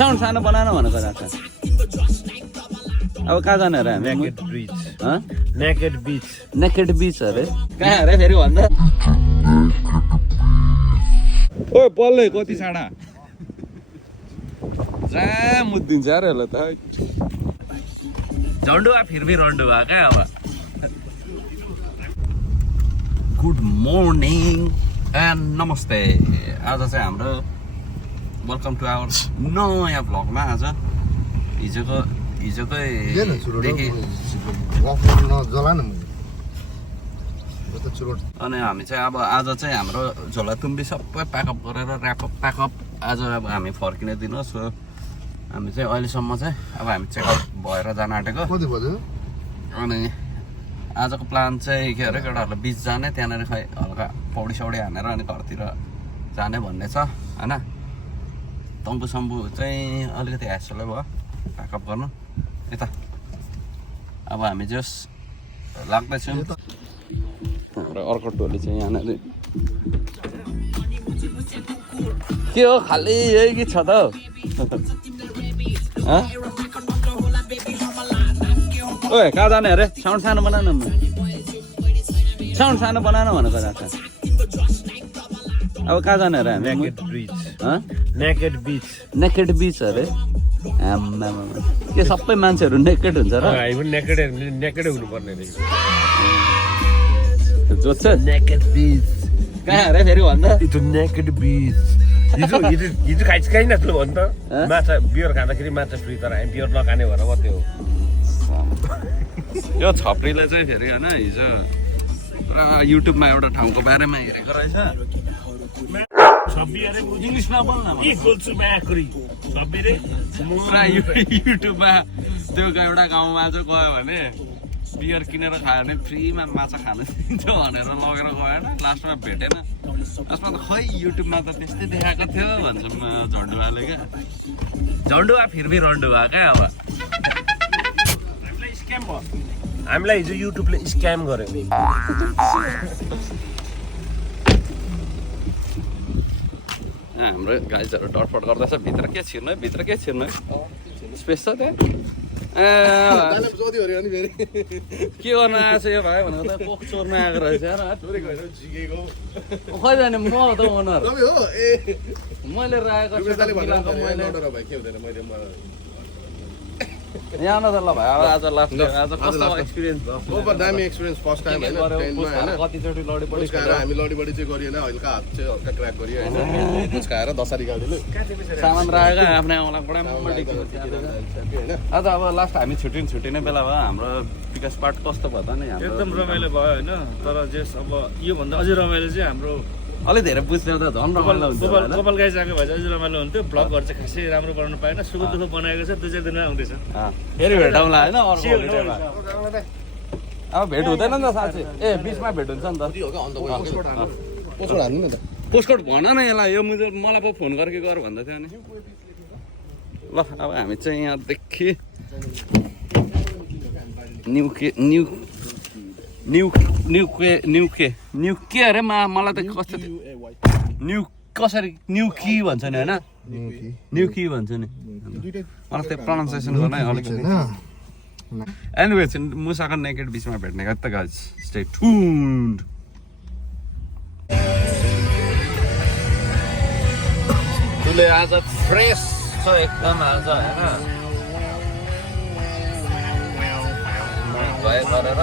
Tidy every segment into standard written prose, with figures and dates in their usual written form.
sound सानो बनाएन भनेको राख्छ अब कहाँ जाने अरे हामी नेकेड बीच नेकेड बीच अरे कहाँ अरे फेरि भन्दा ओ बल्लै कति साडा जहाँ मुद्दिन्छ अरे होला त झन्डुवा फिर्मी रन्डुवा कहाँ अब गुड मर्निङ एन्ड नमस्ते आज चाहिँ हाम्रो वेलकम टु आवर नयाँ भ्लगमा आज हिजोकैदेखि अनि हामी चाहिँ अब आज चाहिँ हाम्रो झोलातुम्बी सबै प्याकअप गरेर प्याकअप आज अब हामी फर्किने दिन हो सो हामी चाहिँ अहिलेसम्म चाहिँ अब हामी चेकआउट भएर जान आँटेको अनि आजको प्लान चाहिँ के अरे केटाहरूलाई बिच जाने त्यहाँनिर खै हल्का पौडी सौडी हानेर अनि घरतिर जाने भन्ने छ होइन तम्बु सम्बु चाहिँ अलिकति ह्यासलै भयो प्याकअप गर्नु यता अब हामी जस लाग्दैछौँ हाम्रो अर्को टोली चाहिँ यहाँनिर के हो खालि यही कि छ त ओए कहाँ जाने अरे साउन्ड सानो बनाएन साउन्ड सानो बनाएन भनेको राख्छ अब कहाँ जाने अरे हामी नेकेड बीच अरे के सबै मान्छेहरू नेकेड हुन्छ र नेकेड हुनुपर्ने जोत्छ नेकेड बीच कहाँ अरे फेरि भन्दा नेकेड बीच हिजो खाइ नथ्यो भन् त माछा बियर खाँदाखेरि माछा फ्री तर हामी बियर नखाने भएर त्यो यो छप्रीले चाहिँ फेरि होइन हिजो पुरा युट्युबमा एउटा ठाउँको बारेमा हेरेको रहेछ पुरा युट्युबमा त्यो एउटा गाउँमा चाहिँ गयो भने बियर किनेर खायो भने फ्रीमा माछा खानु दिन्छ भनेर लगेर गएन लास्टमा भेटेन लास्टमा त खै युट्युबमा त त्यस्तै देखाएको थियो भन्छ झन्डुवाले क्या झन्डुवा फिर्मी रन्डुवा क्या अब हामीलाई हिजो युट्युबले स्क्याम गर्यो हाम्रो गाइजहरू डटफट गर्दैछ भित्र के छिर्नु भित्र के छिर्नु स्पेस छ त्यहाँ के गर्न आएको छ यो भाइ भनेको त कोक चोर्न आएको रहेछ खै जाने म त ओनर मैले राखेको यहाँ न त ल भाइ अब आज लास्ट आज कस्तो एक्सपिरियन्स भयो दामी एक्सपिरियन्स फर्स्ट टाइम हैन ट्रेनमा हैन कतिचोटि लडी खाएर हामी लडी चाहिँ गरिएन हल्का हात चाहिँ हल्का क्र्याक गरियो हैन कुछ खाएर दसरी गाडीले सामान राखेको आफ्नै आउँला बडामडी हैन आज अब लास्ट हामी छुट्टिने बेला भयो हाम्रो विकास पार्ट कस्तो भयो त नि हाम्रो एकदम रमाइलो भयो हैन तर जस अब यो भन्दा अझै रमाइलो चाहिँ हाम्रो अलि धेरै बुझ्थ्यो त झन् रमाइलो हुन्छ कपाल गाई जाएको भए चाहिँ अझै रमाइलो हुन्थ्यो भ्लगहरू चाहिँ खासै राम्रो बनाउनु पाएन सुख दुःख बनाएको छ 2-4 दिनमा आउँदैछ फेरि भेटौँला होइन अब भेट हुँदैन नि त साँच्चै ए बिचमा भेट हुन्छ नि त पोस्टकोड भन न यसलाई यो मलाई पो फोन गरेर गर भन्दै थियो नि ल अब हामी चाहिँ यहाँदेखि न्यु के अरे मलाई त कस्तो न्युकी भन्छ नि होइन न्युकी भन्छ नि मलाई त्यो प्रनाउन्सिएसन गर्न अलिकति एनिवेज मुसाको नेकेड बिचमा भेट्ने क्या त गाइज स्टे ट्युन्ड तुले आज फ्रेस छ एकदम आज होइन गरेर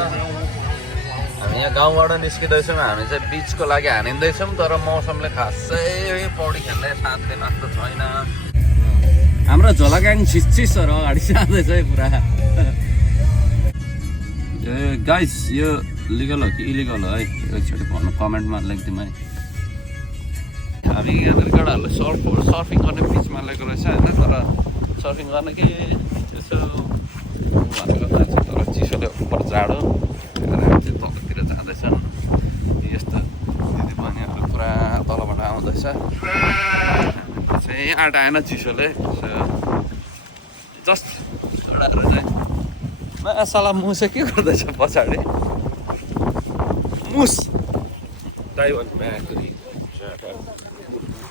हामी यहाँ गाउँबाट निस्किँदैछौँ हामी चाहिँ बिचको लागि हानिँदैछौँ तर मौसमले खासै पौडी खेल्ने साथ दिन जस्तो छैन हाम्रो झोला ग्याङ छिसहरू अगाडि जाँदैछ है पुरा ए गाइस यो लिगल हो कि इलिगल हो है एकचोटि भन्नु कमेन्टमा लेखिदिउँ है हामी यहाँनिर केटाहरूले सर्फिङ गर्ने बिचमा लिएको रहेछ होइन तर सर्फिङ गर्न के यसो भनेको जान्छ तर चिसोले उपर जाडो तलतिर जाँदैछन् यस्तो दिदीबहिनीहरू पुरा तलबाट आउँदैछ चाहिँ आँटा आएन चिसोले जस्ट छोडाहरू चाहिँ सला मुस के गर्दैछ पछाडि मुस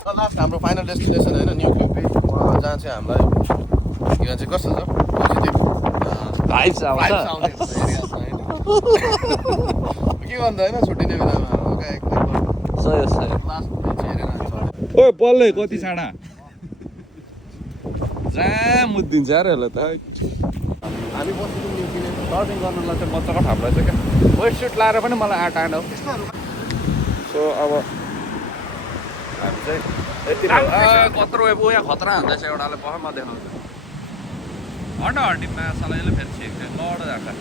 लास्ट हाम्रो फाइनल डेस्टिनेसन होइन न्यु क्लिप जहाँ चाहिँ हामीलाई यहाँ चाहिँ कस्तो छ पोजिटिभ भाइब्स भाइब्स आउँछ आउने एरिया छ होइन के भन्दा होइन छुट्टिने बेलामा एकदम सही सही लास्ट हेरेर जान्छ ओ बल्लै कति छाडा जहाँ मुद्दिन्छ अरे होला त हामी बसेको न्युकिने सर्फिङ गर्नलाई चाहिँ मजाको ठाउँ रहेछ क्या वेस्ट सुट लाएर पनि मलाई आँट आँट हो सो अब हामी चाहिँ यति कत्रो वेब यहाँ खतरा हुँदैछ एउटाले पख म देखाउँछु हड्डा हड्डी माछालाई फेरि छिक्छ लड जाँदा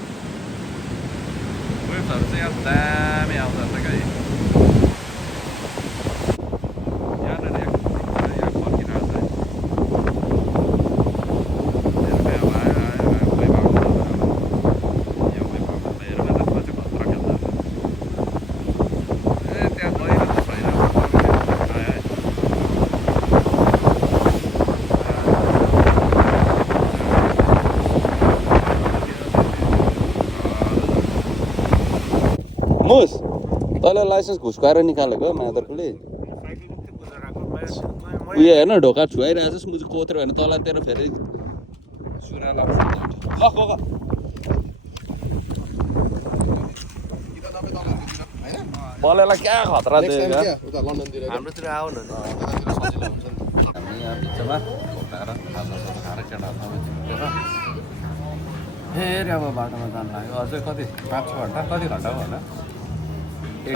वेब्सहरू चाहिँ यहाँ दामी आउँदो रहेछ क्या यहाँनिर यहाँ फर्किरहेको छ मुस तँलाई लाइसेन्स घुस्काएर निकालेको मादरकोले उयो हेर्न ढोका छुवाइरहेको छ मुझे कोत्रो होइन तँलाई तेरो फेरि सुरा लाग्छ बलेलाई क्या खतरा दियो उता लन्डनतिर हाम्रोतिर आऊ न सजिलो हुन्छ नि हामी यहाँ बिचमा उठाएर खाजासाजा खाएर केटाहरू फेरि अब बाटोमा जानु लाग्यो अझै कति 5-6 घन्टा कति घन्टा हो होला 18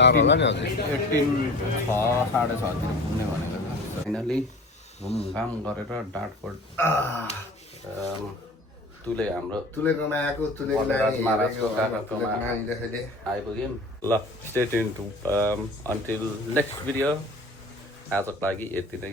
6:30 पुग्ने भनेको छ फाइनली घुमघाम गरेर डाँटकोट तुले हाम्रो तुलेकोमा आएको तुलेको महाराजको काकाकोमा आइपुग्यौँ ल stay tune to until next video आजको लागि यति नै